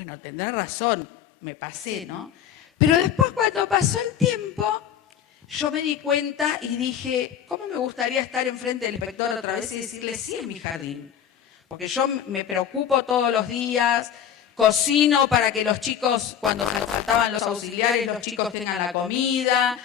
bueno, tendrá razón, me pasé, ¿no? Pero después cuando pasó el tiempo, yo me di cuenta y dije, ¿cómo me gustaría estar enfrente del inspector otra vez y decirle, sí, es mi jardín? Porque yo me preocupo todos los días, cocino para que los chicos, cuando faltaban los auxiliares, los chicos tengan la comida,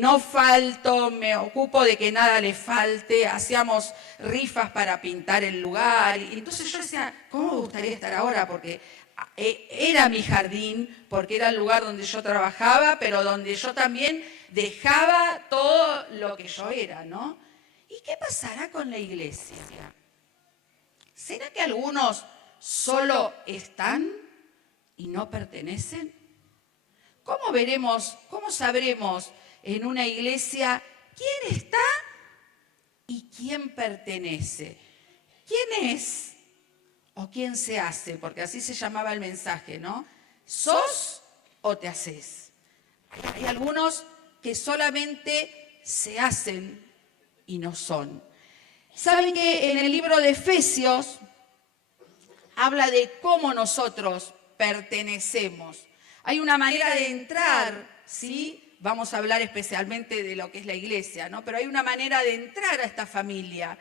no falto, me ocupo de que nada les falte, hacíamos rifas para pintar el lugar. Y entonces yo decía, ¿cómo me gustaría estar ahora? Porque era mi jardín, porque era el lugar donde yo trabajaba, pero donde yo también dejaba todo lo que yo era, ¿no? ¿Y qué pasará con la iglesia? ¿Será que algunos solo están y no pertenecen? ¿Cómo veremos, cómo sabremos en una iglesia quién está y quién pertenece? ¿Quién es o quién se hace? Porque así se llamaba el mensaje, ¿no? ¿Sos o te haces? Hay algunos que solamente se hacen y no son. ¿Saben que en el libro de Efesios habla de cómo nosotros pertenecemos? Hay una manera de entrar, ¿sí? Vamos a hablar especialmente de lo que es la iglesia, ¿no? Pero hay una manera de entrar a esta familia.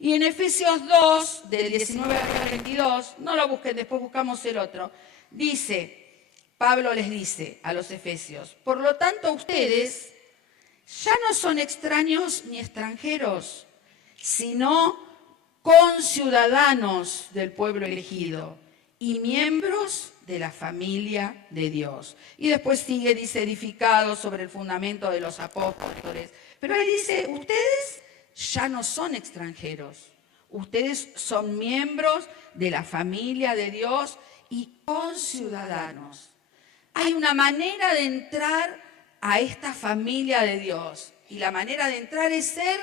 Y en Efesios 2, del 19 al 22, no lo busquen, después buscamos el otro, dice, Pablo les dice a los efesios, por lo tanto ustedes ya no son extraños ni extranjeros, sino conciudadanos del pueblo elegido y miembros de la familia de Dios. Y después sigue, dice, edificados sobre el fundamento de los apóstoles. Pero ahí dice, ustedes ya no son extranjeros, ustedes son miembros de la familia de Dios y conciudadanos. Hay una manera de entrar a esta familia de Dios. Y la manera de entrar es ser,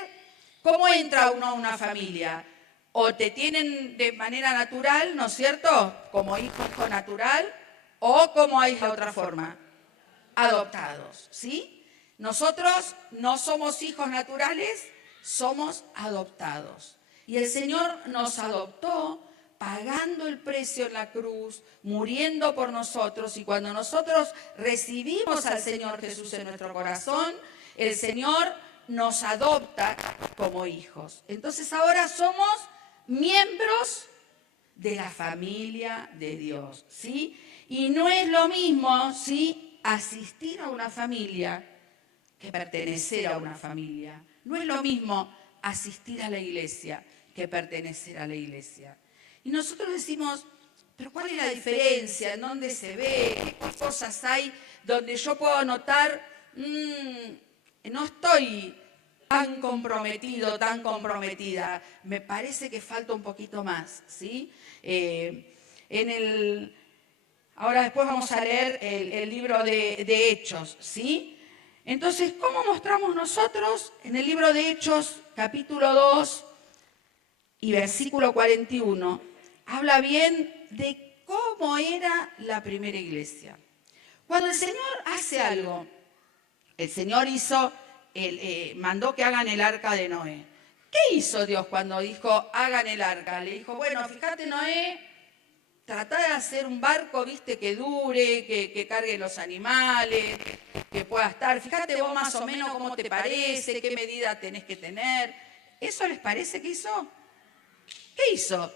¿cómo entra uno a una familia? O te tienen de manera natural, ¿no es cierto? Como hijo natural, o como hay de otra forma, adoptados, ¿sí? Nosotros no somos hijos naturales, somos adoptados. Y el Señor nos adoptó pagando el precio en la cruz, muriendo por nosotros. Y cuando nosotros recibimos al Señor Jesús en nuestro corazón, el Señor nos adopta como hijos. Entonces ahora somos miembros de la familia de Dios, ¿sí? Y no es lo mismo, ¿sí?, asistir a una familia que pertenecer a una familia. No es lo mismo asistir a la iglesia que pertenecer a la iglesia. Y nosotros decimos, pero ¿cuál es la diferencia? ¿En dónde se ve? ¿Qué cosas hay donde yo puedo notar, no estoy tan comprometido, tan comprometida? Me parece que falta un poquito más, ¿sí? Ahora después vamos a leer el libro de Hechos, ¿sí? Entonces, ¿cómo mostramos nosotros? En el libro de Hechos, capítulo 2 y versículo 41, habla bien de cómo era la primera iglesia. Cuando el Señor hace algo, el Señor mandó que hagan el arca de Noé. ¿Qué hizo Dios cuando dijo, hagan el arca? Le dijo, bueno, fíjate Noé, trata de hacer un barco, viste, que dure, que cargue los animales, que pueda estar. Fíjate vos más o menos cómo te parece, qué medida tenés que tener. ¿Eso les parece que hizo? ¿Qué hizo?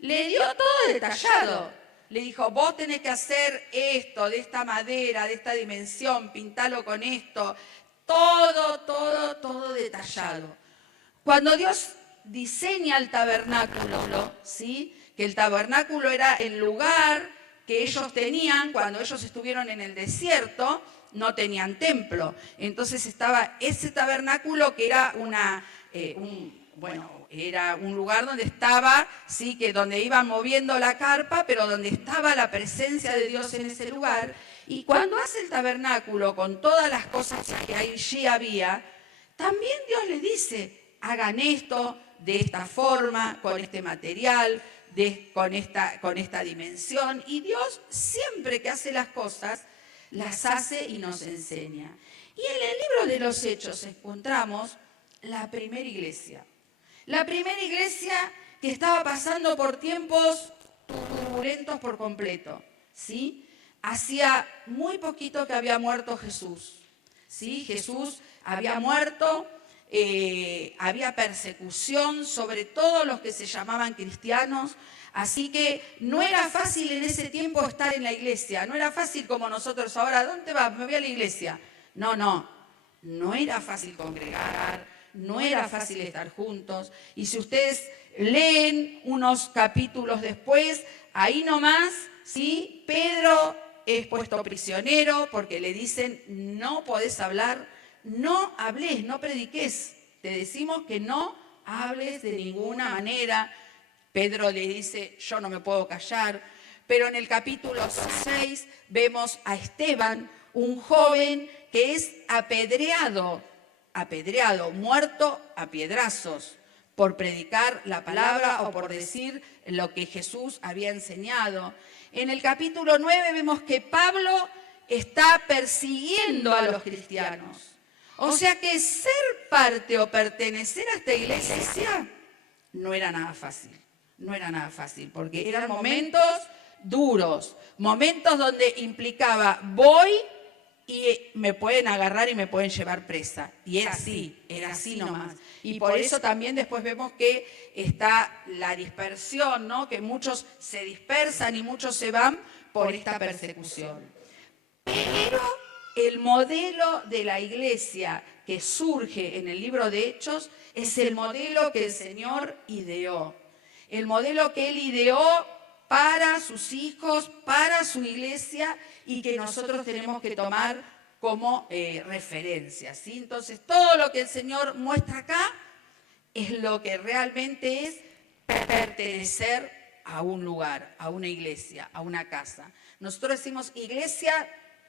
Le dio todo detallado. Le dijo, vos tenés que hacer esto, de esta madera, de esta dimensión, pintalo con esto. Todo detallado. Cuando Dios diseña el tabernáculo, ¿sí?, que el tabernáculo era el lugar que ellos tenían cuando ellos estuvieron en el desierto, no tenían templo. Entonces estaba ese tabernáculo que era era un lugar donde estaba, sí, que donde iban moviendo la carpa, pero donde estaba la presencia de Dios en ese lugar. Y cuando hace el tabernáculo con todas las cosas que allí había, también Dios le dice, hagan esto de esta forma, con este material, con esta dimensión. Y Dios siempre que hace las cosas, las hace y nos enseña. Y en el libro de los Hechos encontramos la primera iglesia. La primera iglesia que estaba pasando por tiempos turbulentos por completo, ¿sí? Hacía muy poquito que había muerto Jesús, ¿sí? Jesús había muerto, había persecución sobre todos los que se llamaban cristianos, así que no era fácil en ese tiempo estar en la iglesia, no era fácil como nosotros ahora, ¿dónde vas? Me voy a la iglesia. No era fácil congregar, no era fácil estar juntos. Y si ustedes leen unos capítulos después, ahí nomás, ¿sí? Pedro es puesto prisionero porque le dicen, no podés hablar, no hables, no prediques. Te decimos que no hables de ninguna manera. Pedro le dice, yo no me puedo callar. Pero en el capítulo 6 vemos a Esteban, un joven que es apedreado, muerto a piedrazos, por predicar la palabra o por decir lo que Jesús había enseñado. En el capítulo 9 vemos que Pablo está persiguiendo a los cristianos. O sea que ser parte o pertenecer a esta iglesia no era nada fácil. No era nada fácil, porque eran momentos duros, momentos donde implicaba voy y me pueden agarrar y me pueden llevar presa. Y era así nomás. Y por eso también después vemos que está la dispersión, ¿no? Que muchos se dispersan y muchos se van por esta persecución. Pero el modelo de la iglesia que surge en el libro de Hechos es el modelo que el Señor ideó. El modelo que Él ideó para sus hijos, para su iglesia y que nosotros tenemos que tomar como referencia, ¿sí? Entonces, todo lo que el Señor muestra acá es lo que realmente es pertenecer a un lugar, a una iglesia, a una casa. Nosotros decimos iglesia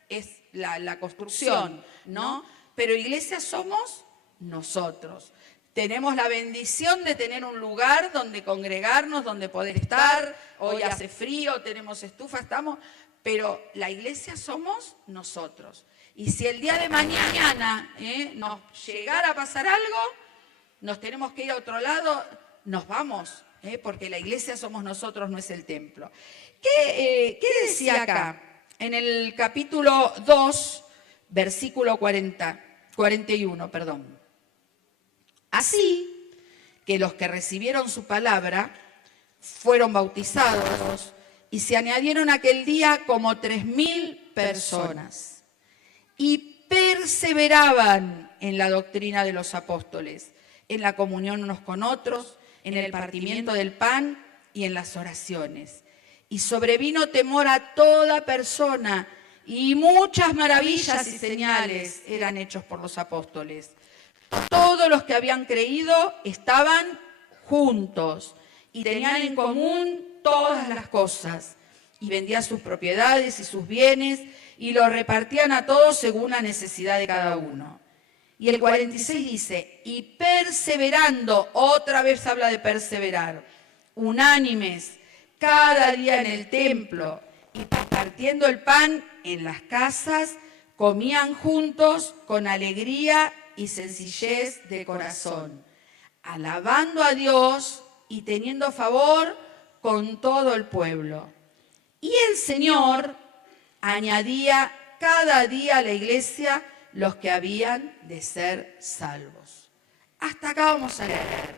es la construcción, ¿no? Pero iglesia somos nosotros. Tenemos la bendición de tener un lugar donde congregarnos, donde poder estar. Hoy hace frío, tenemos estufa, pero la iglesia somos nosotros. Y si el día de mañana nos llegara a pasar algo, nos tenemos que ir a otro lado, nos vamos, porque la iglesia somos nosotros, no es el templo. ¿Qué decía acá? En el capítulo 2, versículo 41, perdón. Así que los que recibieron su palabra fueron bautizados y se añadieron aquel día como 3.000 personas y perseveraban en la doctrina de los apóstoles, en la comunión unos con otros, en el partimiento del pan y en las oraciones. Y sobrevino temor a toda persona y muchas maravillas y señales eran hechos por los apóstoles. Todos los que habían creído estaban juntos y tenían en común todas las cosas y vendían sus propiedades y sus bienes y los repartían a todos según la necesidad de cada uno. Y el 46 dice, y perseverando, otra vez habla de perseverar, unánimes, cada día en el templo y partiendo el pan en las casas, comían juntos con alegría y sencillez de corazón, alabando a Dios y teniendo favor con todo el pueblo. Y el Señor añadía cada día a la iglesia los que habían de ser salvos. Hasta acá vamos a leer.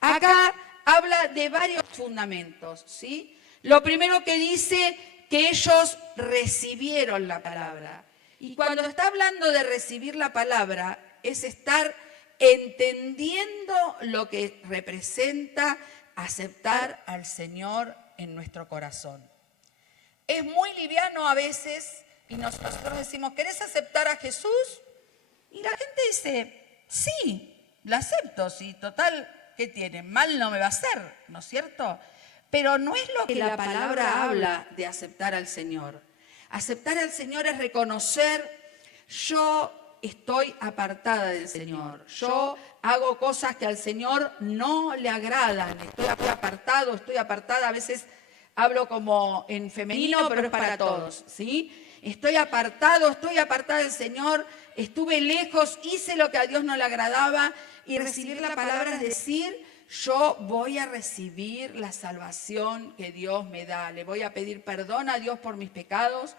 Acá habla de varios fundamentos, ¿sí? Lo primero que dice que ellos recibieron la palabra. Y cuando está hablando de recibir la palabra, es estar entendiendo lo que representa aceptar al Señor en nuestro corazón. Es muy liviano a veces y nosotros decimos, ¿querés aceptar a Jesús? Y la gente dice, sí, lo acepto, sí, total, ¿qué tiene? Mal no me va a hacer, ¿no es cierto? Pero no es lo que la palabra habla de aceptar al Señor. Aceptar al Señor es reconocer, yo estoy apartada del Señor. Yo hago cosas que al Señor no le agradan. Estoy apartado, estoy apartada. A veces hablo como en femenino, pero es para todos, ¿sí? Estoy apartada del Señor. Estuve lejos, hice lo que a Dios no le agradaba. Y recibir la palabra es decir, yo voy a recibir la salvación que Dios me da, le voy a pedir perdón a Dios por mis pecados.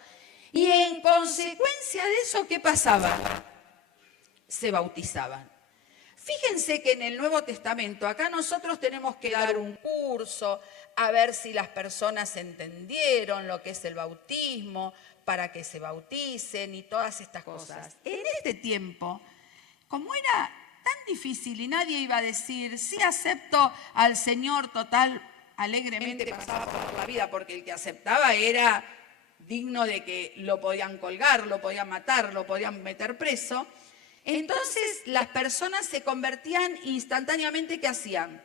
Y en consecuencia de eso, ¿qué pasaba? Se bautizaban. Fíjense que en el Nuevo Testamento, acá nosotros tenemos que dar un curso a ver si las personas entendieron lo que es el bautismo, para que se bauticen y todas estas cosas. En este tiempo, como era tan difícil y nadie iba a decir, sí acepto al Señor, total, alegremente pasaba por la vida, porque el que aceptaba era digno de que lo podían colgar, lo podían matar, lo podían meter preso. Entonces las personas se convertían instantáneamente, ¿qué hacían?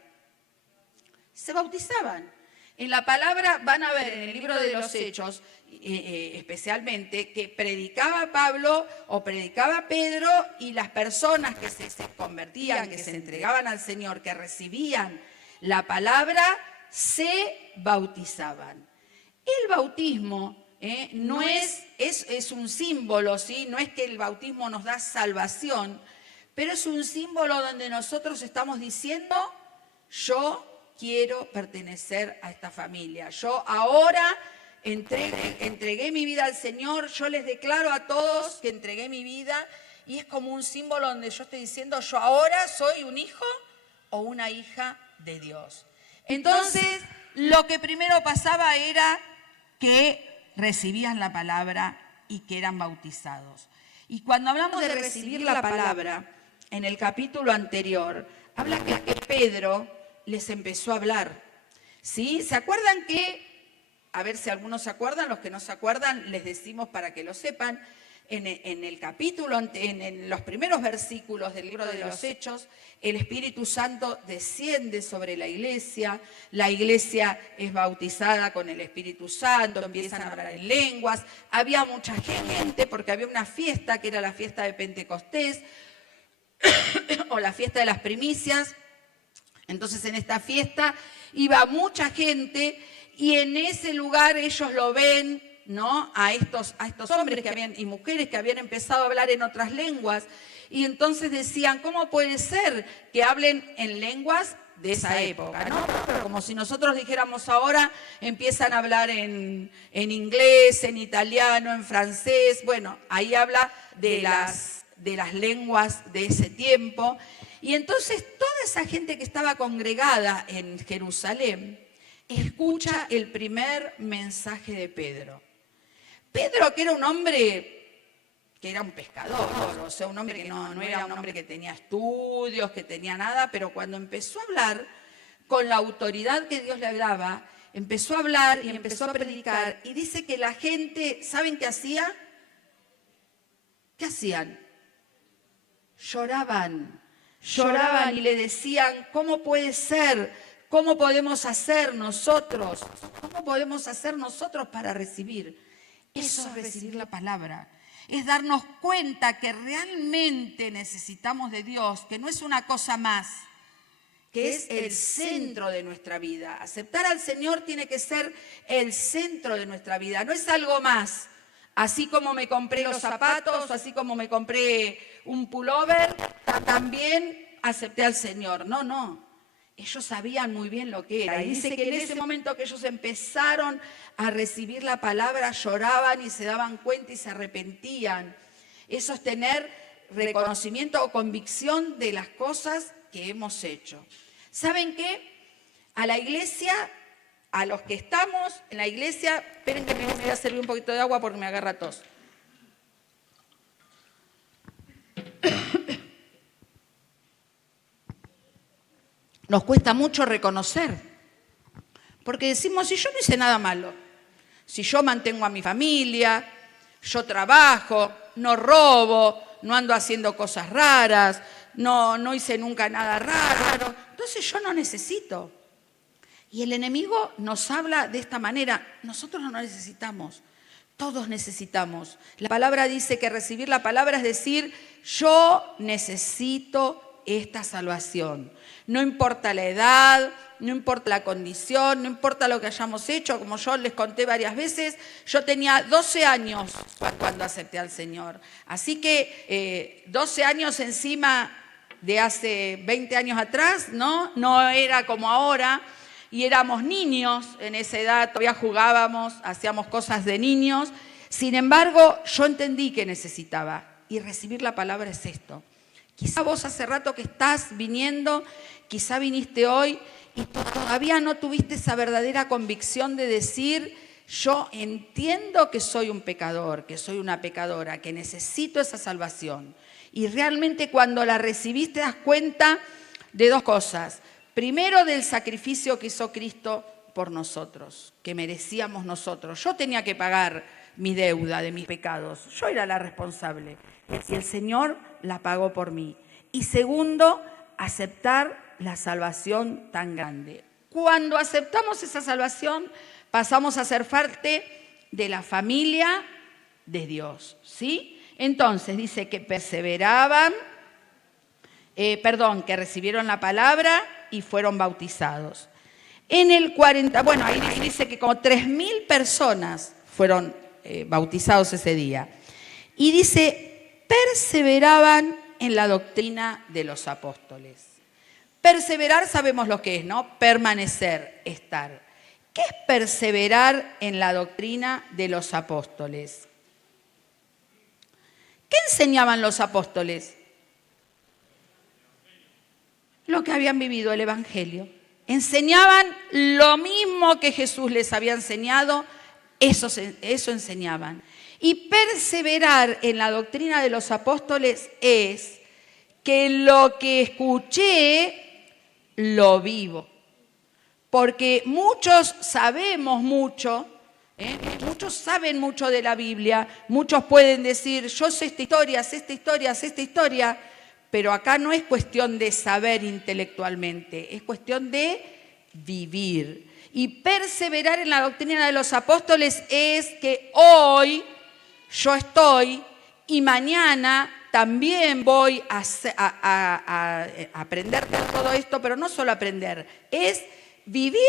Se bautizaban. En la palabra van a ver en el libro de los Hechos, especialmente, que predicaba Pablo o predicaba Pedro, y las personas que se convertían, que se entregaban al Señor, que recibían la palabra, se bautizaban. El bautismo no es un símbolo, ¿sí? No es que el bautismo nos da salvación, pero es un símbolo donde nosotros estamos diciendo, yo quiero pertenecer a esta familia. Yo ahora entregué mi vida al Señor, yo les declaro a todos que entregué mi vida, y es como un símbolo donde yo estoy diciendo, yo ahora soy un hijo o una hija de Dios. Entonces, lo que primero pasaba era que recibían la palabra y que eran bautizados. Y cuando hablamos de recibir la palabra, en el capítulo anterior, habla que Pedro les empezó a hablar, ¿sí? ¿Se acuerdan que, a ver si algunos se acuerdan, los que no se acuerdan, les decimos para que lo sepan, en el capítulo, en los primeros versículos del libro de los Hechos, el Espíritu Santo desciende sobre la iglesia es bautizada con el Espíritu Santo, empiezan a hablar en lenguas, había mucha gente porque había una fiesta que era la fiesta de Pentecostés o la fiesta de las primicias. Entonces en esta fiesta iba mucha gente y en ese lugar ellos lo ven, ¿no? A estos hombres y mujeres que habían empezado a hablar en otras lenguas, y entonces decían, ¿cómo puede ser que hablen en lenguas de esa época, ¿no? Pero como si nosotros dijéramos ahora, empiezan a hablar en inglés, en italiano, en francés. Bueno, ahí habla de las lenguas de ese tiempo. Y entonces toda esa gente que estaba congregada en Jerusalén escucha el primer mensaje de Pedro. Pedro, que era un hombre que era un pescador, o sea, un hombre que no era un hombre que tenía estudios, que tenía nada, pero cuando empezó a hablar con la autoridad que Dios le daba, empezó a hablar y empezó a predicar, y dice que la gente, ¿saben qué hacía? ¿Qué hacían? Lloraban y le decían, ¿cómo puede ser? ¿Cómo podemos hacer nosotros? ¿Cómo podemos hacer nosotros para recibir? Eso es recibir la palabra. Es darnos cuenta que realmente necesitamos de Dios, que no es una cosa más, que es el centro de nuestra vida. Aceptar al Señor tiene que ser el centro de nuestra vida, no es algo más. Así como me compré los zapatos, así como me compré un pullover, también acepté al Señor. No. Ellos sabían muy bien lo que era. Y dice que en ese momento que ellos empezaron a recibir la palabra, lloraban y se daban cuenta y se arrepentían. Eso es tener reconocimiento o convicción de las cosas que hemos hecho. ¿Saben qué? A la iglesia, a los que estamos en la iglesia, esperen que me voy a servir un poquito de agua porque me agarra tos. Nos cuesta mucho reconocer, porque decimos, si yo no hice nada malo, si yo mantengo a mi familia, yo trabajo, no robo, no ando haciendo cosas raras, no hice nunca nada raro, entonces yo no necesito. Y el enemigo nos habla de esta manera, nosotros no necesitamos, todos necesitamos. La palabra dice que recibir la palabra es decir, yo necesito esta salvación. No importa la edad, no importa la condición, no importa lo que hayamos hecho, como yo les conté varias veces, yo tenía 12 años cuando acepté al Señor. Así que 12 años encima de hace 20 años atrás, ¿no? No era como ahora, y éramos niños en esa edad, todavía jugábamos, hacíamos cosas de niños. Sin embargo, yo entendí que necesitaba, y recibir la palabra es esto. Quizá vos hace rato que estás viniendo, quizá viniste hoy y todavía no tuviste esa verdadera convicción de decir: yo entiendo que soy un pecador, que soy una pecadora, que necesito esa salvación. Y realmente cuando la recibís te das cuenta de dos cosas. Primero, del sacrificio que hizo Cristo por nosotros, que merecíamos nosotros. Yo tenía que pagar mi deuda de mis pecados. Yo era la responsable. Y el Señor la pagó por mí. Y segundo, aceptar la salvación tan grande. Cuando aceptamos esa salvación, pasamos a ser parte de la familia de Dios, ¿sí? Entonces dice que perseveraban, que recibieron la palabra y fueron bautizados. En el 40, bueno, ahí dice que como 3.000 personas fueron bautizados ese día. Y dice, perseveraban en la doctrina de los apóstoles. Perseverar sabemos lo que es, ¿no? Permanecer, estar. ¿Qué es perseverar en la doctrina de los apóstoles? ¿Qué enseñaban los apóstoles? Lo que habían vivido, el Evangelio. Enseñaban lo mismo que Jesús les había enseñado, eso enseñaban. Y perseverar en la doctrina de los apóstoles es que lo que escuché lo vivo. Porque muchos sabemos mucho, muchos saben mucho de la Biblia, muchos pueden decir, yo sé esta historia, sé esta historia, sé esta historia, pero acá no es cuestión de saber intelectualmente, es cuestión de vivir. Y perseverar en la doctrina de los apóstoles es que hoy yo estoy y mañana también voy a aprender de todo esto, pero no solo aprender, es vivir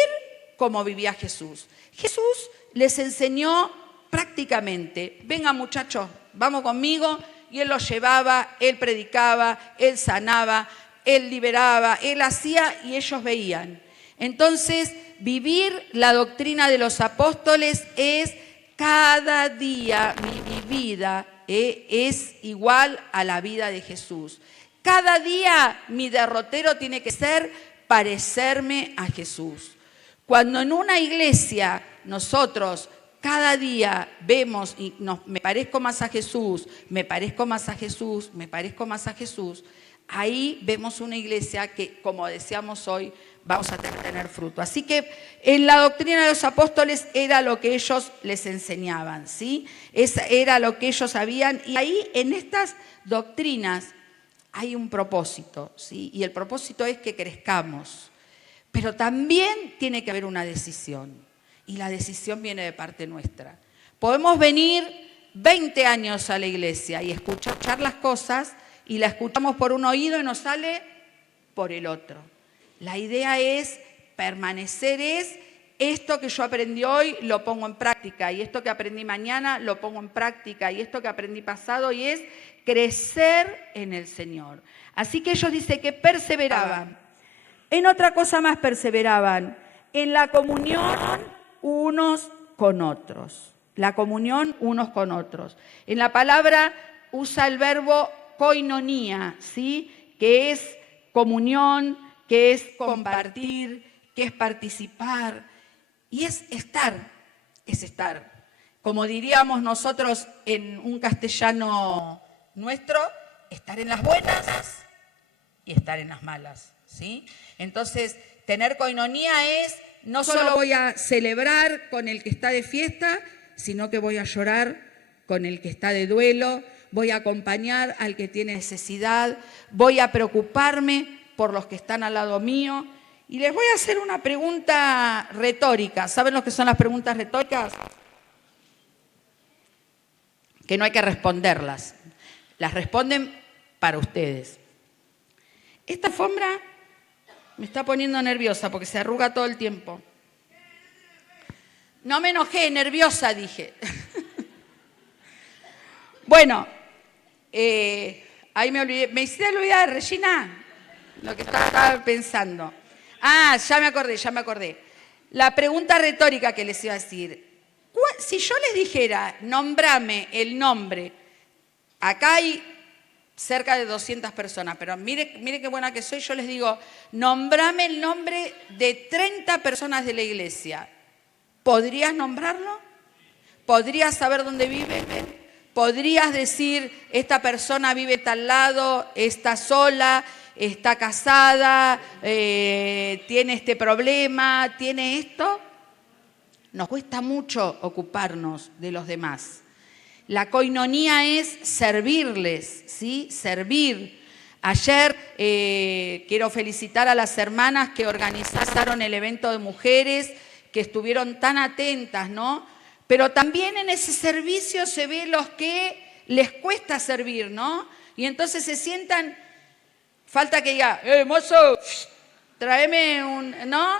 como vivía Jesús. Jesús les enseñó prácticamente, venga muchachos, vamos conmigo, y Él los llevaba, Él predicaba, Él sanaba, Él liberaba, Él hacía y ellos veían. Entonces, vivir la doctrina de los apóstoles es cada día mi vida es igual a la vida de Jesús. Cada día mi derrotero tiene que ser parecerme a Jesús. Cuando en una iglesia nosotros cada día vemos y me parezco más a Jesús, me parezco más a Jesús, me parezco más a Jesús, ahí vemos una iglesia que, como decíamos hoy, vamos a tener fruto. Así que en la doctrina de los apóstoles era lo que ellos les enseñaban, ¿sí? Era lo que ellos sabían. Y ahí en estas doctrinas hay un propósito, ¿sí? Y el propósito es que crezcamos. Pero también tiene que haber una decisión. Y la decisión viene de parte nuestra. Podemos venir 20 años a la iglesia y escuchar las cosas y la escuchamos por un oído y nos sale por el otro. La idea es permanecer, es esto que yo aprendí hoy lo pongo en práctica y esto que aprendí mañana lo pongo en práctica y esto que aprendí pasado y es crecer en el Señor. Así que ellos dicen que perseveraban. En otra cosa más perseveraban, en la comunión unos con otros. La comunión unos con otros. En la palabra usa el verbo koinonía, ¿sí? Que es comunión, que es compartir, que es participar. Y es estar. Como diríamos nosotros en un castellano nuestro, estar en las buenas y estar en las malas, ¿sí? Entonces, tener koinonía es, no solo voy a celebrar con el que está de fiesta, sino que voy a llorar con el que está de duelo, voy a acompañar al que tiene necesidad, voy a preocuparme por los que están al lado mío. Y les voy a hacer una pregunta retórica. ¿Saben lo que son las preguntas retóricas? Que no hay que responderlas. Las responden para ustedes. Esta alfombra me está poniendo nerviosa porque se arruga todo el tiempo. No me enojé, nerviosa dije. Bueno, ahí me olvidé. ¿Me hiciste olvidar, Regina? Lo que estaba pensando. Ah, ya me acordé. La pregunta retórica que les iba a decir. Si yo les dijera, nombrame el nombre, acá hay cerca de 200 personas, pero mire qué buena que soy, yo les digo, nombrame el nombre de 30 personas de la iglesia. ¿Podrías nombrarlo? ¿Podrías saber dónde viven? ¿Podrías decir, esta persona vive tal lado, está sola, está casada, tiene este problema, tiene esto? Nos cuesta mucho ocuparnos de los demás. La coinonía es servirles, ¿sí? Servir. Ayer quiero felicitar a las hermanas que organizaron el evento de mujeres, que estuvieron tan atentas, ¿no? Pero también en ese servicio se ve los que les cuesta servir, ¿no? Y entonces se sientan, falta que diga, mozo, tráeme un, ¿no?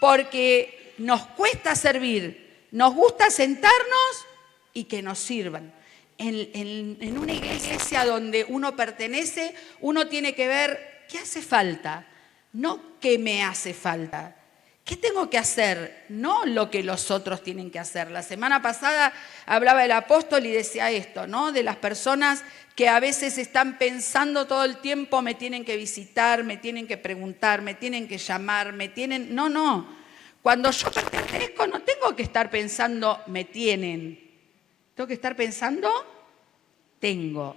Porque nos cuesta servir, nos gusta sentarnos y que nos sirvan. En una iglesia donde uno pertenece, uno tiene que ver qué hace falta, no qué me hace falta. ¿Qué tengo que hacer? No lo que los otros tienen que hacer. La semana pasada hablaba el apóstol y decía esto, ¿no? De las personas que a veces están pensando todo el tiempo, me tienen que visitar, me tienen que preguntar, me tienen que llamar, me tienen... No. Cuando yo pertenezco no tengo que estar pensando, me tienen. Tengo que estar pensando, tengo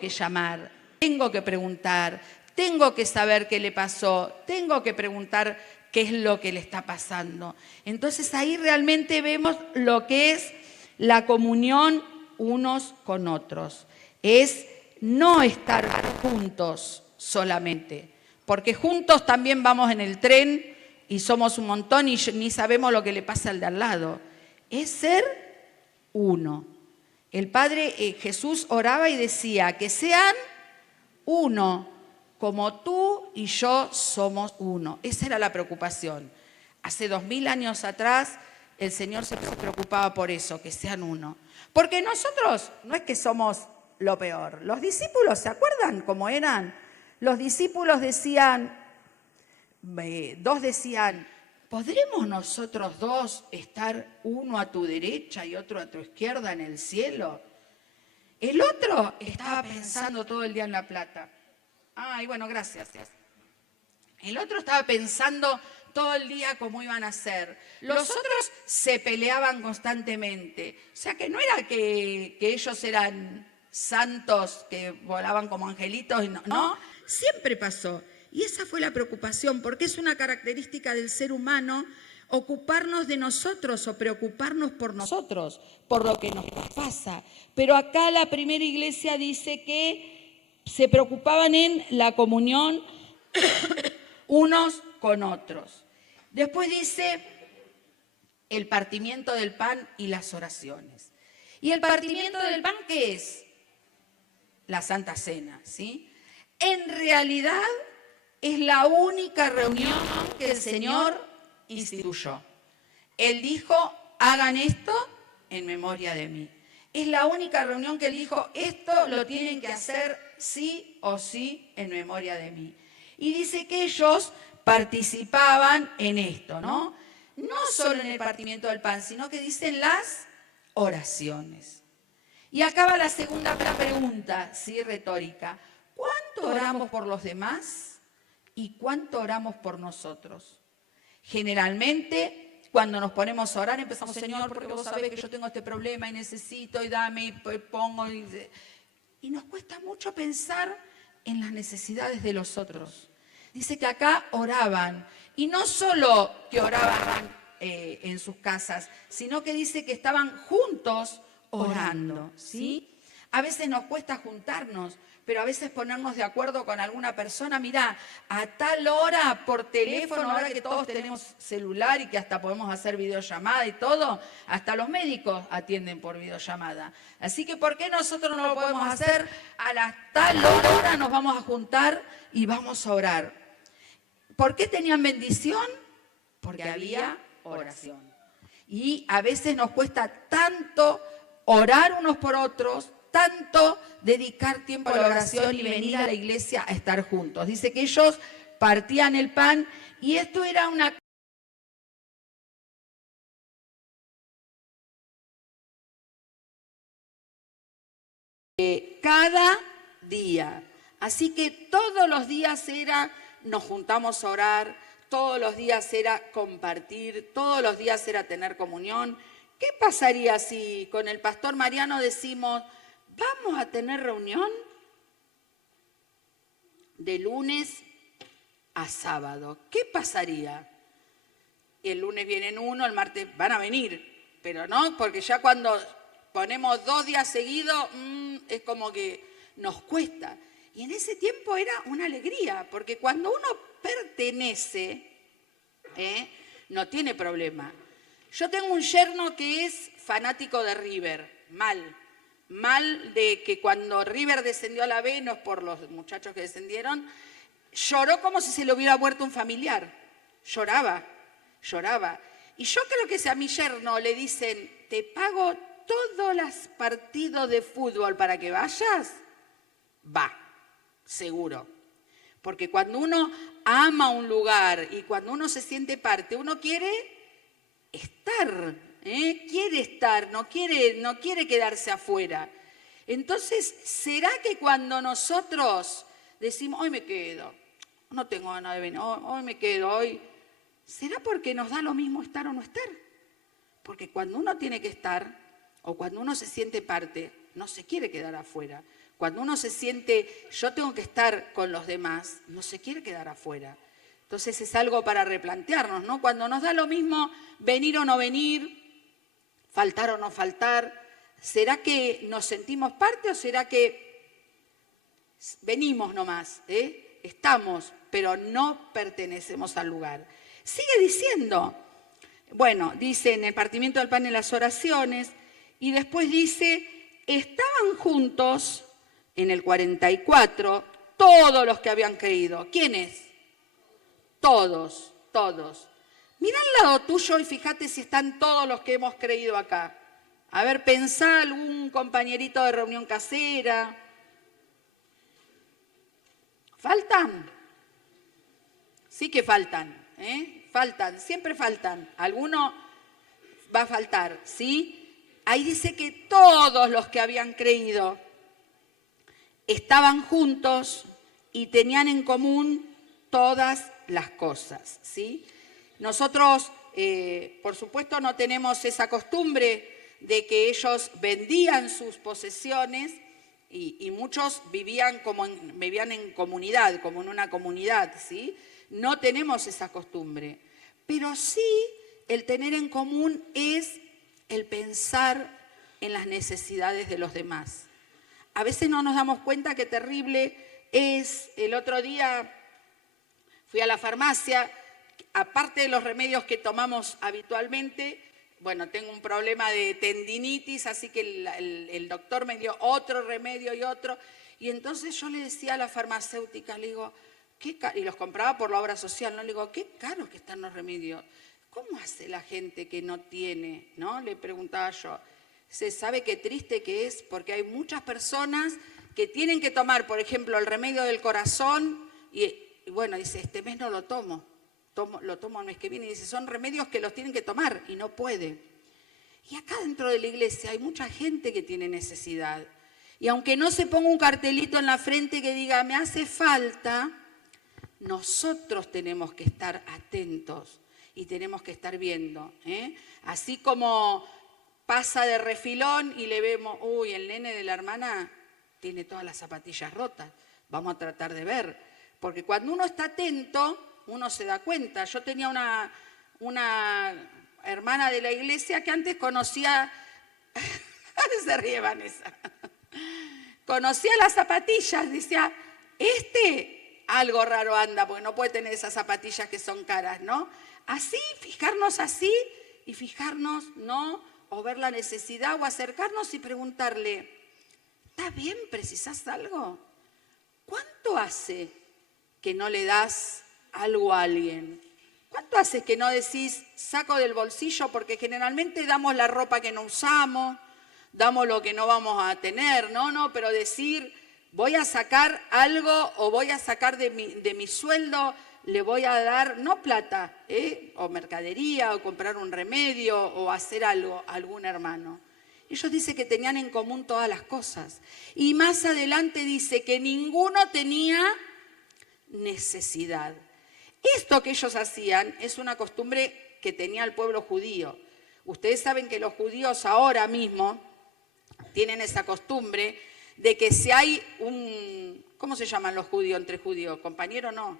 que llamar, tengo que preguntar, tengo que saber qué le pasó, tengo que preguntar qué es lo que le está pasando. Entonces ahí realmente vemos lo que es la comunión unos con otros. Es no estar juntos solamente, porque juntos también vamos en el tren y somos un montón y ni sabemos lo que le pasa al de al lado. Es ser uno. El Padre Jesús oraba y decía que sean uno, como tú y yo somos uno. Esa era la preocupación. Hace 2000 años atrás el Señor se preocupaba por eso, que sean uno. Porque nosotros no es que somos lo peor. Los discípulos, ¿se acuerdan cómo eran? Los discípulos decían, dos decían, ¿podremos nosotros dos estar uno a tu derecha y otro a tu izquierda en el cielo? El otro estaba pensando todo el día en la plata. Ay, bueno, gracias. El otro estaba pensando todo el día cómo iban a ser. Los otros se peleaban constantemente. O sea que no era que ellos eran santos que volaban como angelitos, no, siempre pasó. Y esa fue la preocupación, porque es una característica del ser humano ocuparnos de nosotros o preocuparnos por nosotros, por lo que nos pasa. Pero acá la primera iglesia dice que se preocupaban en la comunión unos con otros. Después dice el partimiento del pan y las oraciones. ¿Y el partimiento del pan qué es? La Santa Cena, ¿sí? En realidad es la única reunión que el Señor instituyó. Él dijo, hagan esto en memoria de mí. Es la única reunión que él dijo, esto lo tienen que hacer sí o sí en memoria de mí. Y dice que ellos participaban en esto, ¿no? No solo en el partimiento del pan, sino que dicen las oraciones. Y acaba la segunda pregunta, ¿sí? Retórica. ¿Cuánto oramos por los demás y cuánto oramos por nosotros? Generalmente, cuando nos ponemos a orar, empezamos, Señor, porque vos sabés que yo tengo este problema y necesito, y dame, y pongo. Y nos cuesta mucho pensar en las necesidades de los otros. Dice que acá oraban, y no solo que oraban en sus casas, sino que dice que estaban juntos orando, ¿sí? A veces nos cuesta juntarnos, pero a veces ponernos de acuerdo con alguna persona, mirá, a tal hora por teléfono, ahora que todos tenemos celular y que hasta podemos hacer videollamada y todo, hasta los médicos atienden por videollamada. Así que, ¿por qué nosotros no lo podemos hacer? A la tal hora nos vamos a juntar y vamos a orar. ¿Por qué tenían bendición? Porque había oración. Y a veces nos cuesta tanto orar unos por otros, tanto dedicar tiempo a la oración y venir a la iglesia a estar juntos. Dice que ellos partían el pan y esto era una... cada día. Así que todos los días nos juntamos a orar, todos los días era compartir, todos los días era tener comunión. ¿Qué pasaría si con el pastor Mariano decimos, vamos a tener reunión de lunes a sábado? ¿Qué pasaría? El lunes vienen uno, el martes van a venir, pero no, porque ya cuando ponemos 2 días seguidos, es como que nos cuesta. Y en ese tiempo era una alegría, porque cuando uno pertenece, no tiene problema. Yo tengo un yerno que es fanático de River, mal de que cuando River descendió a la B, no es por los muchachos que descendieron, lloró como si se le hubiera muerto un familiar. Lloraba. Y yo creo que si a mi yerno le dicen, te pago todos los partidos de fútbol para que vayas, va, seguro. Porque cuando uno ama un lugar y cuando uno se siente parte, uno quiere estar, quiere estar, no quiere quedarse afuera. Entonces, ¿será que cuando nosotros decimos, hoy me quedo, no tengo ganas de venir, hoy me quedo, hoy, ¿será porque nos da lo mismo estar o no estar? Porque cuando uno tiene que estar, o cuando uno se siente parte, no se quiere quedar afuera. Cuando uno se siente, yo tengo que estar con los demás, no se quiere quedar afuera. Entonces es algo para replantearnos, ¿no? Cuando nos da lo mismo venir o no venir, faltar o no faltar, ¿será que nos sentimos parte o será que venimos nomás? Estamos, pero no pertenecemos al lugar. Sigue diciendo, bueno, dice en el partimiento del pan en las oraciones, y después dice, estaban juntos en el 44 todos los que habían creído. ¿Quiénes? Todos. Mira al lado tuyo y fíjate si están todos los que hemos creído acá. A ver, pensá algún compañerito de reunión casera. ¿Faltan? Sí que faltan, faltan, siempre faltan. Alguno va a faltar, ¿sí? Ahí dice que todos los que habían creído estaban juntos y tenían en común todas las cosas, ¿sí? Nosotros, por supuesto, no tenemos esa costumbre de que ellos vendían sus posesiones y muchos vivían en comunidad, como en una comunidad, ¿sí? No tenemos esa costumbre, pero sí el tener en común es el pensar en las necesidades de los demás. A veces no nos damos cuenta qué terrible es. El otro día fui a la farmacia, aparte de los remedios que tomamos habitualmente, bueno, tengo un problema de tendinitis, así que el doctor me dio otro remedio y otro. Y entonces yo le decía a la farmacéutica, le digo, y los compraba por la obra social, ¿no? Le digo, qué caros que están los remedios. ¿Cómo hace la gente que no tiene? ¿No? Le preguntaba yo. ¿Se sabe qué triste que es? Porque hay muchas personas que tienen que tomar, por ejemplo, el remedio del corazón y bueno, dice, este mes no lo tomo, lo tomo el mes que viene. Y dice, son remedios que los tienen que tomar y no puede. Y acá dentro de la iglesia hay mucha gente que tiene necesidad. Y aunque no se ponga un cartelito en la frente que diga, me hace falta, nosotros tenemos que estar atentos. Y tenemos que estar viendo, Así como pasa de refilón y le vemos, uy, el nene de la hermana tiene todas las zapatillas rotas. Vamos a tratar de ver. Porque cuando uno está atento, uno se da cuenta. Yo tenía una hermana de la iglesia que antes conocía, se ríe Vanessa, conocía las zapatillas, decía, algo raro anda, porque no puede tener esas zapatillas que son caras, ¿no? Así, fijarnos así y fijarnos, ¿no? O ver la necesidad o acercarnos y preguntarle, ¿está bien? ¿Precisás algo? ¿Cuánto hace que no le das algo a alguien? ¿Cuánto hace que no decís, saco del bolsillo? Porque generalmente damos la ropa que no usamos, damos lo que no vamos a tener, no, pero decir, voy a sacar algo o voy a sacar de mi sueldo, le voy a dar, no plata, o mercadería, o comprar un remedio, o hacer algo a algún hermano. Ellos dicen que tenían en común todas las cosas. Y más adelante dice que ninguno tenía necesidad. Esto que ellos hacían es una costumbre que tenía el pueblo judío. Ustedes saben que los judíos ahora mismo tienen esa costumbre de que si hay un... ¿Cómo se llaman los judíos entre judíos? ¿Compañero no?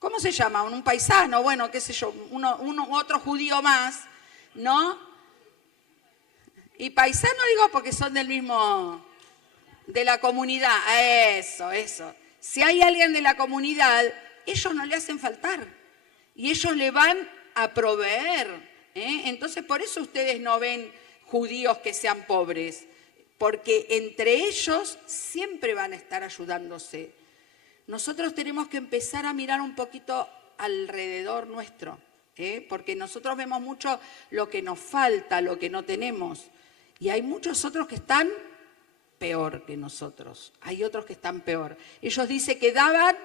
¿Cómo se llama? Un paisano, bueno, qué sé yo, otro judío más, ¿no? Y paisano digo porque son del mismo, de la comunidad, eso. Si hay alguien de la comunidad, ellos no le hacen faltar y ellos le van a proveer. Entonces por eso ustedes no ven judíos que sean pobres, porque entre ellos siempre van a estar ayudándose. Nosotros tenemos que empezar a mirar un poquito alrededor nuestro, porque nosotros vemos mucho lo que nos falta, lo que no tenemos. Y hay muchos otros que están peor que nosotros. Hay otros que están peor. Ellos dicen que daban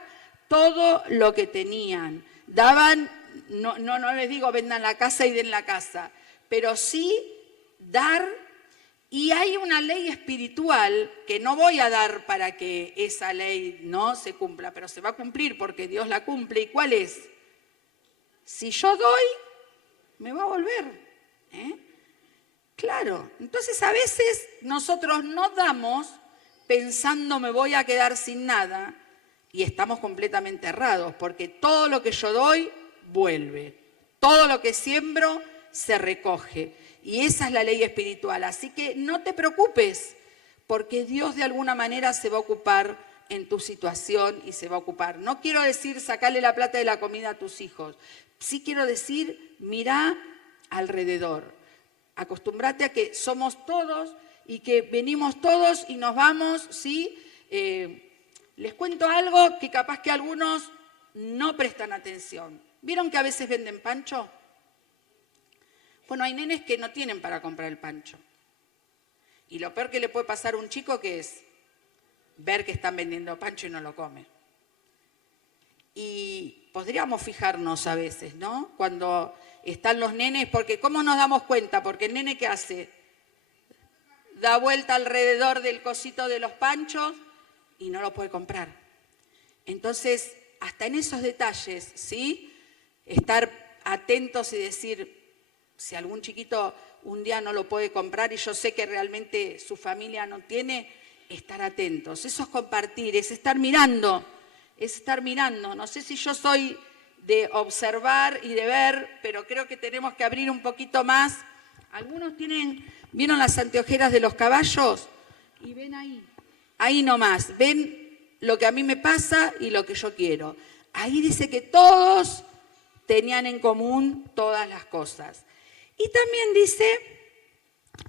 todo lo que tenían. Daban, no les digo vendan la casa y den la casa, pero sí dar. Y hay una ley espiritual que no voy a dar para que esa ley no se cumpla, pero se va a cumplir porque Dios la cumple. ¿Y cuál es? Si yo doy, me va a volver. Claro, entonces a veces nosotros no damos pensando me voy a quedar sin nada y estamos completamente errados porque todo lo que yo doy vuelve, todo lo que siembro se recoge y esa es la ley espiritual. Así que no te preocupes porque Dios de alguna manera se va a ocupar en tu situación y se va a ocupar. No quiero decir sacarle la plata de la comida a tus hijos, sí quiero decir mira alrededor. Acostúmbrate a que somos todos y que venimos todos y nos vamos, ¿sí? Les cuento algo que capaz que algunos no prestan atención. ¿Vieron que a veces venden pancho? Bueno, hay nenes que no tienen para comprar el pancho. Y lo peor que le puede pasar a un chico que es ver que están vendiendo pancho y no lo come. Y podríamos fijarnos a veces, ¿no? Cuando están los nenes, porque ¿cómo nos damos cuenta? Porque el nene, ¿qué hace? Da vuelta alrededor del cosito de los panchos y no lo puede comprar. Entonces, hasta en esos detalles, ¿sí? Estar atentos y decir, si algún chiquito un día no lo puede comprar y yo sé que realmente su familia no tiene, estar atentos. Eso es compartir, es estar mirando. No sé si yo soy de observar y de ver, pero creo que tenemos que abrir un poquito más. Algunos ¿vieron las anteojeras de los caballos? Y ven ahí nomás, ven lo que a mí me pasa y lo que yo quiero. Ahí dice que todos tenían en común todas las cosas. Y también dice,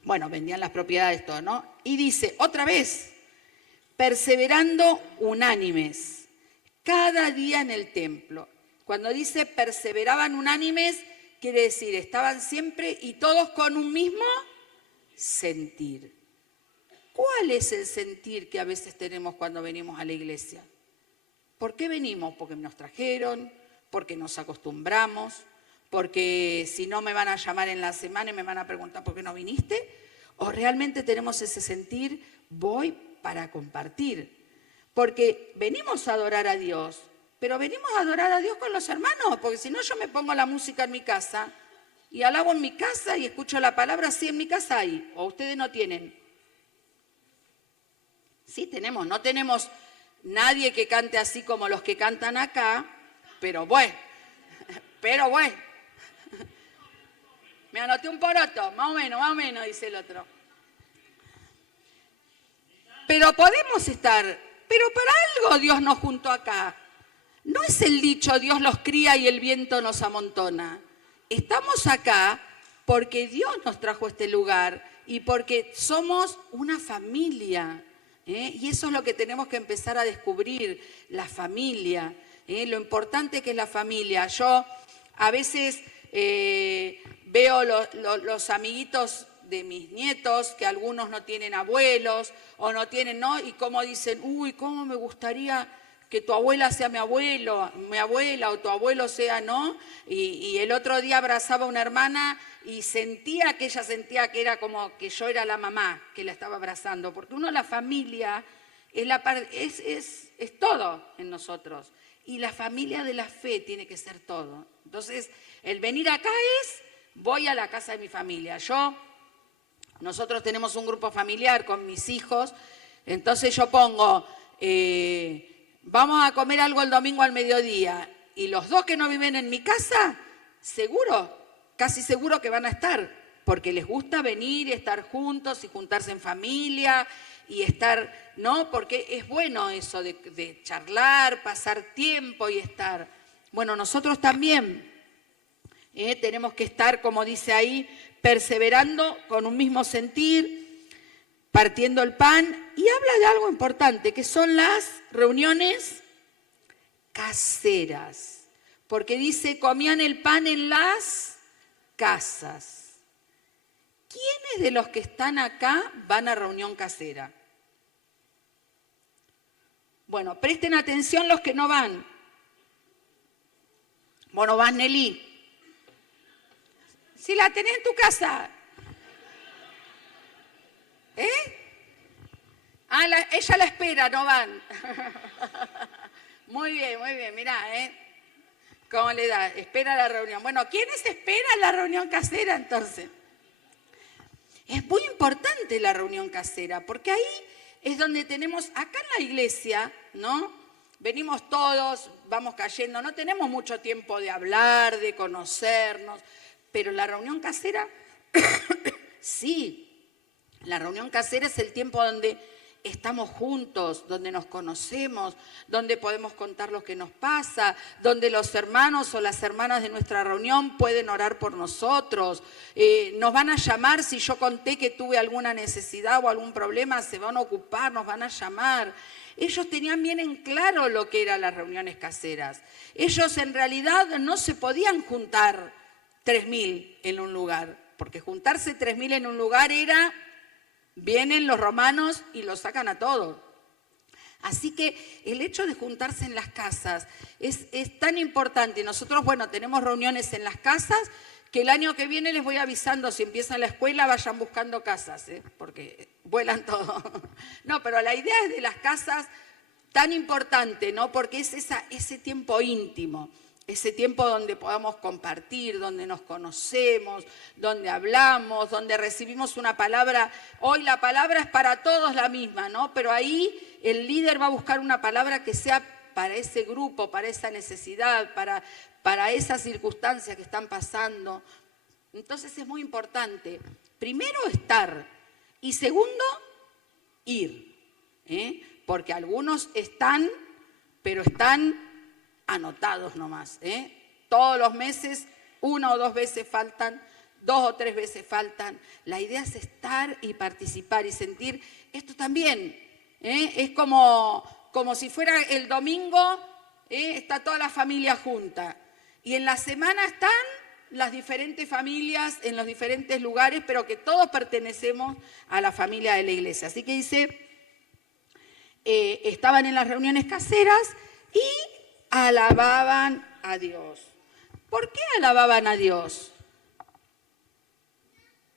bueno, vendían las propiedades, todo, ¿no? Y dice, otra vez, perseverando unánimes, cada día en el templo. Cuando dice perseveraban unánimes, quiere decir, estaban siempre y todos con un mismo sentir. ¿Cuál es el sentir que a veces tenemos cuando venimos a la iglesia? ¿Por qué venimos? Porque nos trajeron, porque nos acostumbramos, porque si no me van a llamar en la semana y me van a preguntar ¿por qué no viniste? ¿O realmente tenemos ese sentir? Voy para compartir. Porque venimos a adorar a Dios, pero venimos a adorar a Dios con los hermanos, porque si no yo me pongo la música en mi casa y alabo en mi casa y escucho la palabra, sí, en mi casa hay, o ustedes no tienen. Sí tenemos, no tenemos nadie que cante así como los que cantan acá, pero bueno. Me anoté un poroto, más o menos, dice el otro. Pero podemos estar, pero para algo Dios nos juntó acá. No es el dicho, Dios los cría y el viento nos amontona. Estamos acá porque Dios nos trajo a este lugar y porque somos una familia. Y eso es lo que tenemos que empezar a descubrir, la familia. Lo importante que es la familia. Yo a veces veo los amiguitos de mis nietos, que algunos no tienen abuelos o no tienen, ¿no? Y cómo dicen, uy, cómo me gustaría que tu abuela sea mi abuela o tu abuelo sea, ¿no? Y el otro día abrazaba a una hermana y sentía que ella sentía que era como que yo era la mamá que la estaba abrazando, porque la familia es todo en nosotros. Y la familia de la fe tiene que ser todo. Entonces, el venir acá voy a la casa de mi familia. Nosotros tenemos un grupo familiar con mis hijos, entonces yo pongo, vamos a comer algo el domingo al mediodía, y los dos que no viven en mi casa, casi seguro que van a estar, porque les gusta venir y estar juntos y juntarse en familia y estar, ¿no? Porque es bueno eso de charlar, pasar tiempo y estar. Bueno, nosotros también tenemos que estar, como dice ahí, perseverando con un mismo sentir, partiendo el pan, y habla de algo importante, que son las reuniones caseras, porque dice, comían el pan en las casas. ¿Quiénes de los que están acá van a reunión casera? Bueno, presten atención los que no van. Bueno, vas, Nelly. Si la tenés en tu casa. Ella la espera, no van. Muy bien, mirá, ¿cómo le da? Espera la reunión. Bueno, ¿quiénes esperan la reunión casera entonces? Es muy importante la reunión casera, porque ahí es donde tenemos, acá en la iglesia, ¿no? Venimos todos, vamos cayendo, no tenemos mucho tiempo de hablar, de conocernos, pero la reunión casera, sí, la reunión casera es el tiempo donde estamos juntos, donde nos conocemos, donde podemos contar lo que nos pasa, donde los hermanos o las hermanas de nuestra reunión pueden orar por nosotros, nos van a llamar si yo conté que tuve alguna necesidad o algún problema, se van a ocupar, nos van a llamar. Ellos tenían bien en claro lo que eran las reuniones caseras. Ellos en realidad no se podían juntar 3.000 en un lugar, porque juntarse 3.000 en un lugar era... Vienen los romanos y los sacan a todos. Así que el hecho de juntarse en las casas es tan importante. Nosotros, bueno, tenemos reuniones en las casas, que el año que viene les voy avisando, si empiezan la escuela, vayan buscando casas, porque vuelan todo. No, pero la idea es de las casas tan importante, ¿no? Porque es ese tiempo íntimo. Ese tiempo donde podamos compartir, donde nos conocemos, donde hablamos, donde recibimos una palabra. Hoy la palabra es para todos la misma, ¿no? Pero ahí el líder va a buscar una palabra que sea para ese grupo, para esa necesidad, para esa circunstancia que están pasando. Entonces es muy importante, primero, estar, y segundo, ir. Porque algunos están, pero están anotados nomás, Todos los meses, 1 o 2 veces faltan, 2 o 3 veces faltan. La idea es estar y participar y sentir esto también. Es como si fuera el domingo, está toda la familia junta. Y en la semana están las diferentes familias en los diferentes lugares, pero que todos pertenecemos a la familia de la iglesia. Así que dice, estaban en las reuniones caseras y alababan a Dios. ¿Por qué alababan a Dios?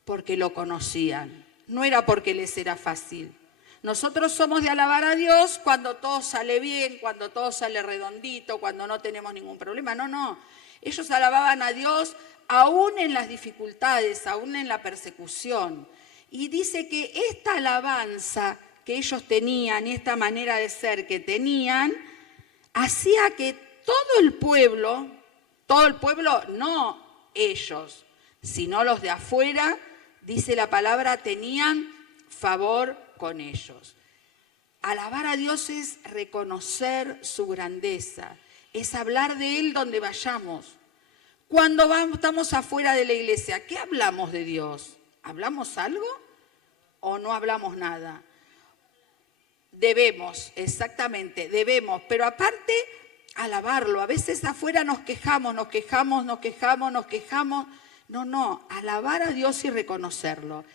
Porque lo conocían, no era porque les era fácil. Nosotros somos de alabar a Dios cuando todo sale bien, cuando todo sale redondito, cuando no tenemos ningún problema. No. Ellos alababan a Dios aún en las dificultades, aún en la persecución. Y dice que esta alabanza que ellos tenían, esta manera de ser que tenían, hacía que todo el pueblo, no ellos, sino los de afuera, dice la palabra, tenían favor con ellos. Alabar a Dios es reconocer su grandeza, es hablar de Él donde vayamos. Cuando estamos afuera de la iglesia, ¿qué hablamos de Dios? ¿Hablamos algo o no hablamos nada? Debemos, exactamente, debemos, pero aparte alabarlo. A veces afuera nos quejamos, No, alabar a Dios y reconocerlo.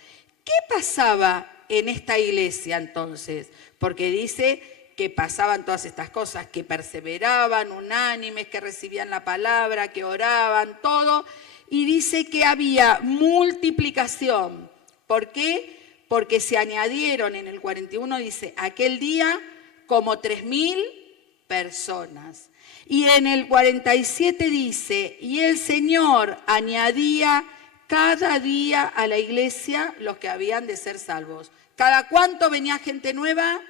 ¿Qué pasaba en esta iglesia entonces? Porque dice que pasaban todas estas cosas, que perseveraban, unánimes, que recibían la palabra, que oraban, todo. Y dice que había multiplicación. ¿Por qué? Porque se añadieron, en el 41 dice, aquel día como 3.000 personas. Y en el 47 dice, y el Señor añadía cada día a la iglesia los que habían de ser salvos. ¿Cada cuánto venía gente nueva?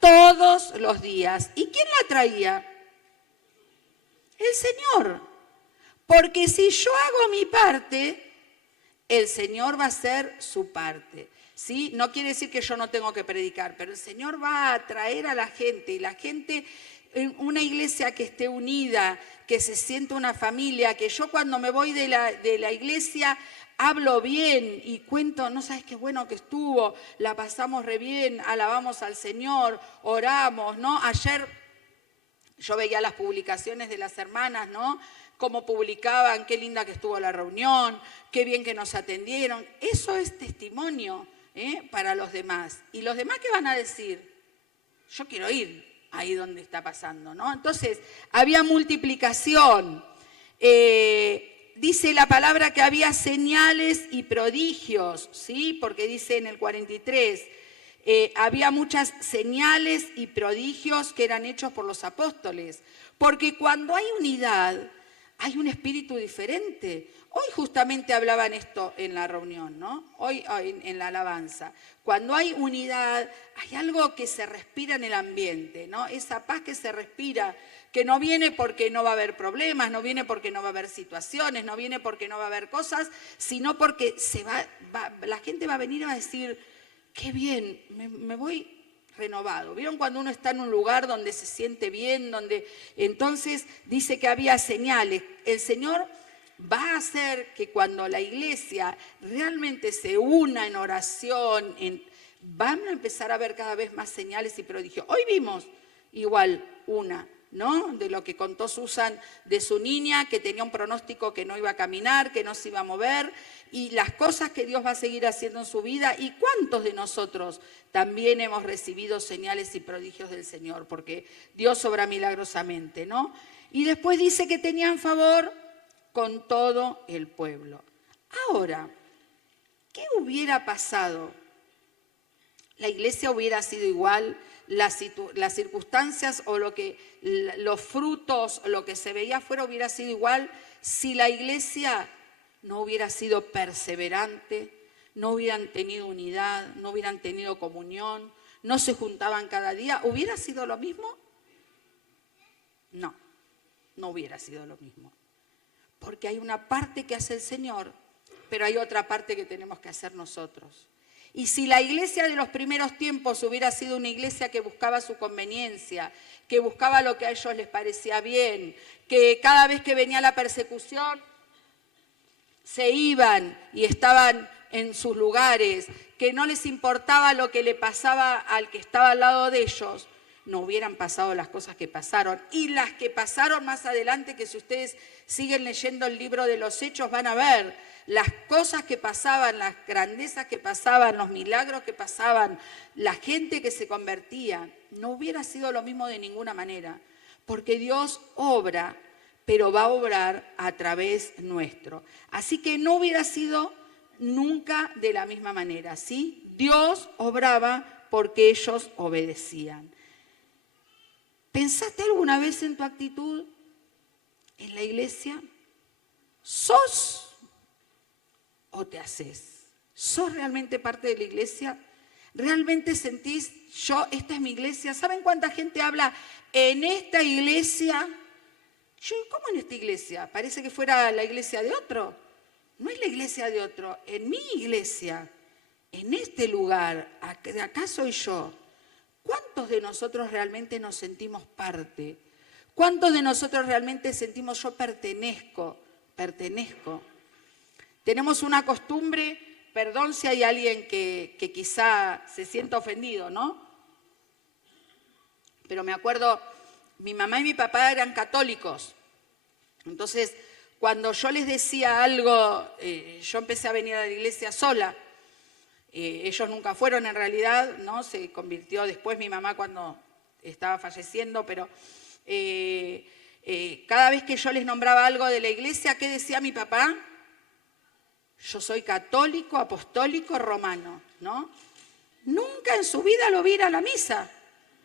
Todos los días. ¿Y quién la traía? El Señor. Porque si yo hago mi parte, el Señor va a hacer su parte. ¿Sí? No quiere decir que yo no tengo que predicar, pero el Señor va a atraer a la gente, y la gente, en una iglesia que esté unida, que se sienta una familia, que yo cuando me voy de la iglesia hablo bien y cuento, no sabes qué bueno que estuvo, la pasamos re bien, alabamos al Señor, oramos, ¿no? Ayer yo veía las publicaciones de las hermanas, ¿no? Cómo publicaban, qué linda que estuvo la reunión, qué bien que nos atendieron. Eso es testimonio para los demás. ¿Y los demás qué van a decir? Yo quiero ir ahí donde está pasando, ¿no? Entonces, había multiplicación. Dice la palabra que había señales y prodigios, ¿sí? Porque dice en el 43, había muchas señales y prodigios que eran hechos por los apóstoles. Porque cuando hay unidad, hay un espíritu diferente. Hoy justamente hablaban esto en la reunión, ¿no? Hoy en la alabanza. Cuando hay unidad, hay algo que se respira en el ambiente, ¿no? Esa paz que se respira, que no viene porque no va a haber problemas, no viene porque no va a haber situaciones, no viene porque no va a haber cosas, sino porque la gente va a venir a decir, qué bien, me voy renovado. ¿Vieron cuando uno está en un lugar donde se siente bien, donde entonces dice que había señales? El Señor va a hacer que cuando la iglesia realmente se una en oración, van a empezar a ver cada vez más señales y prodigios. Hoy vimos igual una, ¿no? De lo que contó Susan de su niña, que tenía un pronóstico que no iba a caminar, que no se iba a mover, y las cosas que Dios va a seguir haciendo en su vida. ¿Y cuántos de nosotros también hemos recibido señales y prodigios del Señor? Porque Dios obra milagrosamente, ¿no? Y después dice que tenían favor con todo el pueblo. Ahora, ¿qué hubiera pasado? ¿La iglesia hubiera sido igual? Las circunstancias o los frutos, lo que se veía afuera hubiera sido igual si la iglesia no hubiera sido perseverante, no hubieran tenido unidad, no hubieran tenido comunión, no se juntaban cada día. ¿Hubiera sido lo mismo? No, no hubiera sido lo mismo. Porque hay una parte que hace el Señor, pero hay otra parte que tenemos que hacer nosotros. Y si la iglesia de los primeros tiempos hubiera sido una iglesia que buscaba su conveniencia, que buscaba lo que a ellos les parecía bien, que cada vez que venía la persecución se iban y estaban en sus lugares, que no les importaba lo que le pasaba al que estaba al lado de ellos, no hubieran pasado las cosas que pasaron. Y las que pasaron más adelante, que si ustedes siguen leyendo el libro de los Hechos van a ver las cosas que pasaban, las grandezas que pasaban, los milagros que pasaban, la gente que se convertía. No hubiera sido lo mismo de ninguna manera, porque Dios obra, pero va a obrar a través nuestro. Así que no hubiera sido nunca de la misma manera, ¿sí? Dios obraba porque ellos obedecían. ¿Pensaste alguna vez en tu actitud en la iglesia? ¿Sos o te haces? ¿Sos realmente parte de la iglesia? ¿Realmente sentís, esta es mi iglesia? ¿Saben cuánta gente habla en esta iglesia? ¿Cómo en esta iglesia? Parece que fuera la iglesia de otro. No es la iglesia de otro, en mi iglesia, en este lugar, acá soy yo. ¿Cuántos de nosotros realmente nos sentimos parte? ¿Cuántos de nosotros realmente sentimos yo pertenezco? Tenemos una costumbre, perdón si hay alguien que quizá se sienta ofendido, ¿no? Pero me acuerdo, mi mamá y mi papá eran católicos. Entonces, Cuando yo les decía algo, yo empecé a venir a la iglesia sola. Ellos nunca fueron en realidad, ¿no? Se convirtió después mi mamá cuando estaba falleciendo, pero cada vez que yo les nombraba algo de la iglesia, ¿qué decía mi papá? Yo soy católico, apostólico, romano, ¿no? Nunca en su vida lo vi ir a la misa.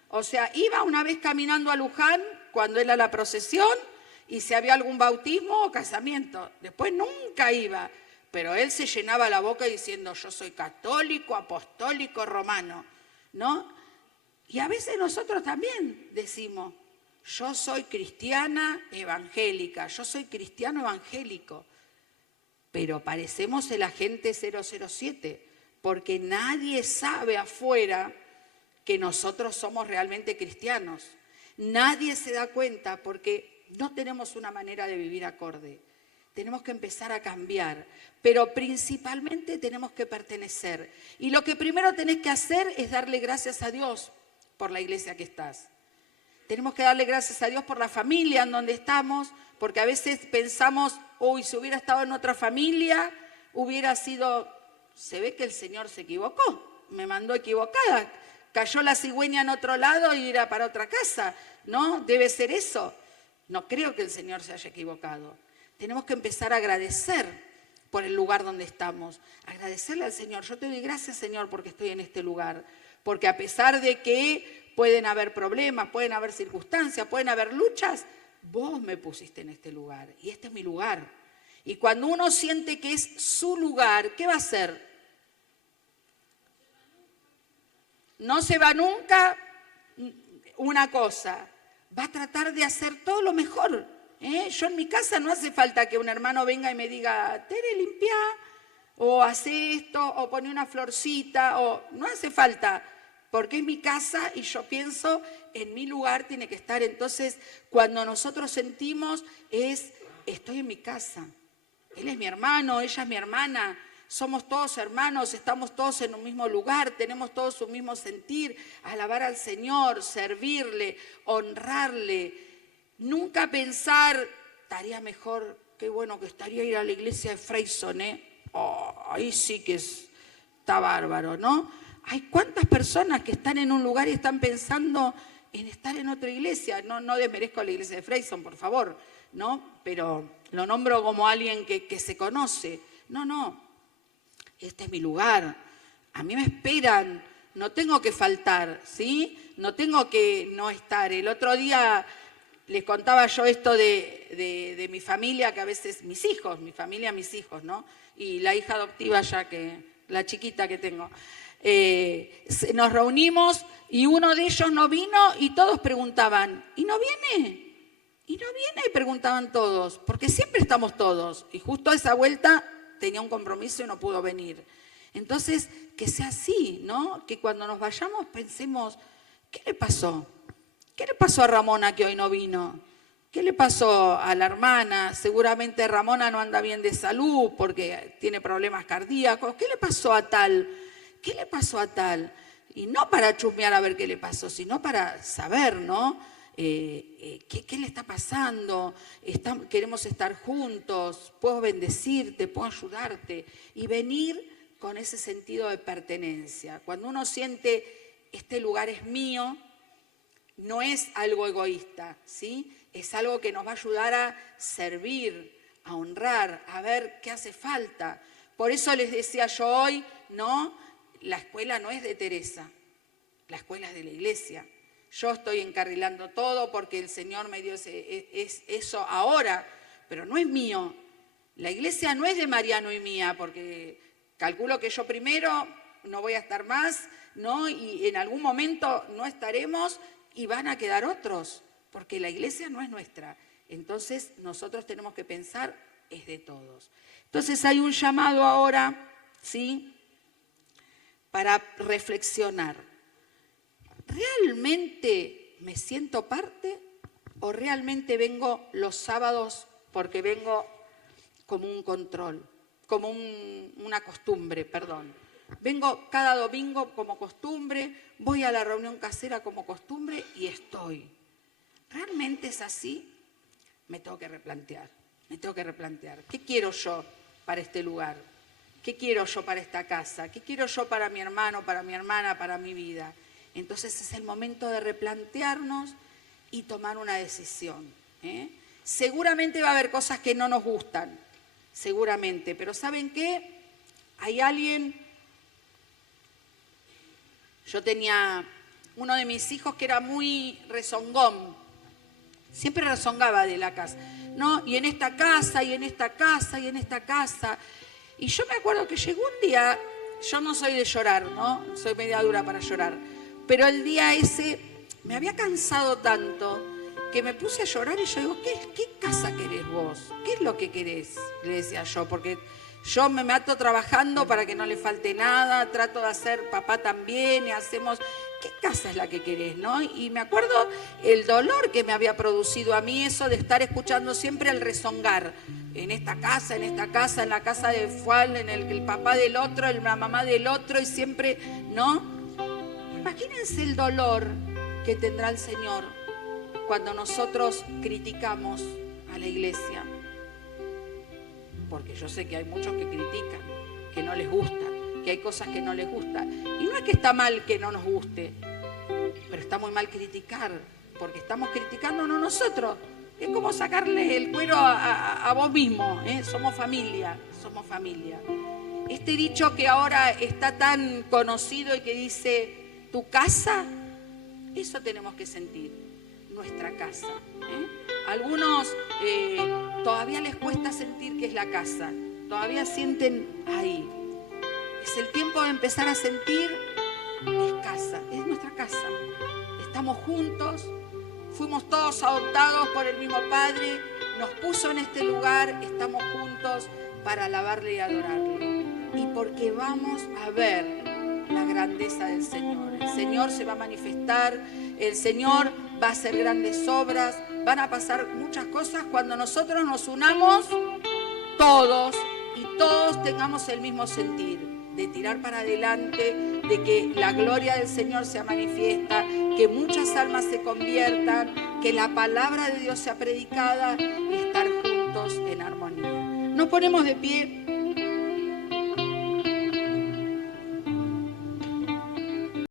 O sea, iba una vez caminando a Luján cuando era la procesión y si había algún bautismo o casamiento. Después nunca iba, pero él se llenaba la boca diciendo yo soy católico, apostólico, romano, ¿no? Y a veces nosotros también decimos yo soy cristiana evangélica, yo soy cristiano evangélico, pero parecemos el agente 007, porque nadie sabe afuera que nosotros somos realmente cristianos. Nadie se da cuenta porque no tenemos una manera de vivir acorde. Tenemos que empezar a cambiar, pero principalmente tenemos que pertenecer. Y lo que primero tenés que hacer es darle gracias a Dios por la iglesia que estás. Tenemos que darle gracias a Dios por la familia en donde estamos, porque a veces pensamos, uy, si hubiera estado en otra familia, hubiera sido, se ve que el Señor se equivocó, me mandó equivocada, cayó la cigüeña en otro lado y irá para otra casa, ¿no? Debe ser eso. No creo que el Señor se haya equivocado. Tenemos que empezar a agradecer por el lugar donde estamos, agradecerle al Señor. Yo te doy gracias, Señor, porque estoy en este lugar, porque a pesar de que pueden haber problemas, pueden haber circunstancias, pueden haber luchas, vos me pusiste en este lugar y este es mi lugar. Y cuando uno siente que es su lugar, ¿qué va a hacer? No se va nunca una cosa, va a tratar de hacer todo lo mejor. Yo en mi casa no hace falta que un hermano venga y me diga, Tere, limpia, o hace esto, o pone una florcita, o no hace falta, porque es mi casa y yo pienso en mi lugar tiene que estar. Entonces, cuando nosotros sentimos estoy en mi casa, él es mi hermano, ella es mi hermana, somos todos hermanos, estamos todos en un mismo lugar, tenemos todos un mismo sentir, alabar al Señor, servirle, honrarle, nunca pensar, estaría mejor, qué bueno que estaría ir a la iglesia de Freyson, ahí sí que está bárbaro, ¿no? Hay cuántas personas que están en un lugar y están pensando en estar en otra iglesia. No desmerezco la iglesia de Freyson, por favor, ¿no? Pero lo nombro como alguien que se conoce. No, este es mi lugar. A mí me esperan, no tengo que faltar, ¿sí? No tengo que no estar. El otro día les contaba yo esto de mi familia, que a veces mis hijos, mi familia, mis hijos, ¿no? Y la hija adoptiva ya la chiquita que tengo. Nos reunimos y uno de ellos no vino y todos preguntaban, ¿y no viene? ¿Y no viene? Y preguntaban todos, porque siempre estamos todos. Y justo a esa vuelta tenía un compromiso y no pudo venir. Entonces, que sea así, ¿no? Que cuando nos vayamos pensemos, ¿qué le pasó? ¿Qué le pasó a Ramona que hoy no vino? ¿Qué le pasó a la hermana? Seguramente Ramona no anda bien de salud porque tiene problemas cardíacos. ¿Qué le pasó a tal? ¿Qué le pasó a tal? Y no para chusmear a ver qué le pasó, sino para saber, ¿no? ¿Qué le está pasando? Queremos estar juntos, puedo bendecirte, puedo ayudarte. Y venir con ese sentido de pertenencia. Cuando uno siente, este lugar es mío, no es algo egoísta, ¿sí? Es algo que nos va a ayudar a servir, a honrar, a ver qué hace falta. Por eso les decía yo hoy, ¿no? La escuela no es de Teresa, la escuela es de la iglesia. Yo estoy encarrilando todo porque el Señor me dio eso ahora, pero no es mío. La iglesia no es de Mariano y mía, porque calculo que yo primero no voy a estar más, ¿no? Y en algún momento no estaremos y van a quedar otros, porque la iglesia no es nuestra. Entonces nosotros tenemos que pensar, es de todos. Entonces hay un llamado ahora, ¿sí?, para reflexionar. ¿Realmente me siento parte o realmente vengo los sábados porque vengo como un control, como una costumbre, perdón? Vengo cada domingo como costumbre, voy a la reunión casera como costumbre y estoy. ¿Realmente es así? Me tengo que replantear. Me tengo que replantear. ¿Qué quiero yo para este lugar? ¿Qué quiero yo para esta casa? ¿Qué quiero yo para mi hermano, para mi hermana, para mi vida? Entonces es el momento de replantearnos y tomar una decisión. Seguramente va a haber cosas que no nos gustan, seguramente, pero ¿saben qué? Hay alguien... Yo tenía uno de mis hijos que era muy rezongón, siempre rezongaba de la casa, ¿no? Y en esta casa, y en esta casa, y en esta casa. Y yo me acuerdo que llegó un día, yo no soy de llorar, ¿no? Soy media dura para llorar, pero el día ese me había cansado tanto que me puse a llorar y yo digo, ¿qué casa querés vos? ¿Qué es lo que querés? Le decía yo, porque yo me mato trabajando para que no le falte nada, trato de hacer papá también y hacemos... ¿Qué casa es la que querés, no? Y me acuerdo el dolor que me había producido a mí eso de estar escuchando siempre el rezongar. En esta casa, en la casa de Fual, en el papá del otro, la mamá del otro y siempre, ¿no? Imagínense el dolor que tendrá el Señor cuando nosotros criticamos a la iglesia. Porque yo sé que hay muchos que critican, que no les gusta, que hay cosas que no les gustan. Y no es que está mal que no nos guste, pero está muy mal criticar, porque estamos criticando no nosotros. Es como sacarle el cuero a vos mismo, somos familia, somos familia. Este dicho que ahora está tan conocido y que dice, tu casa, eso tenemos que sentir, nuestra casa. Algunos todavía les cuesta sentir que es la casa, todavía sienten ahí. Es el tiempo de empezar a sentir, es casa, es nuestra casa. Estamos juntos, fuimos todos adoptados por el mismo Padre, nos puso en este lugar, estamos juntos para alabarle y adorarle. Y porque vamos a ver la grandeza del Señor. El Señor se va a manifestar, el Señor va a hacer grandes obras, van a pasar muchas cosas cuando nosotros nos unamos todos y todos tengamos el mismo sentir, de tirar para adelante, de que la gloria del Señor sea manifiesta, que muchas almas se conviertan, que la palabra de Dios sea predicada y estar juntos en armonía. Nos ponemos de pie.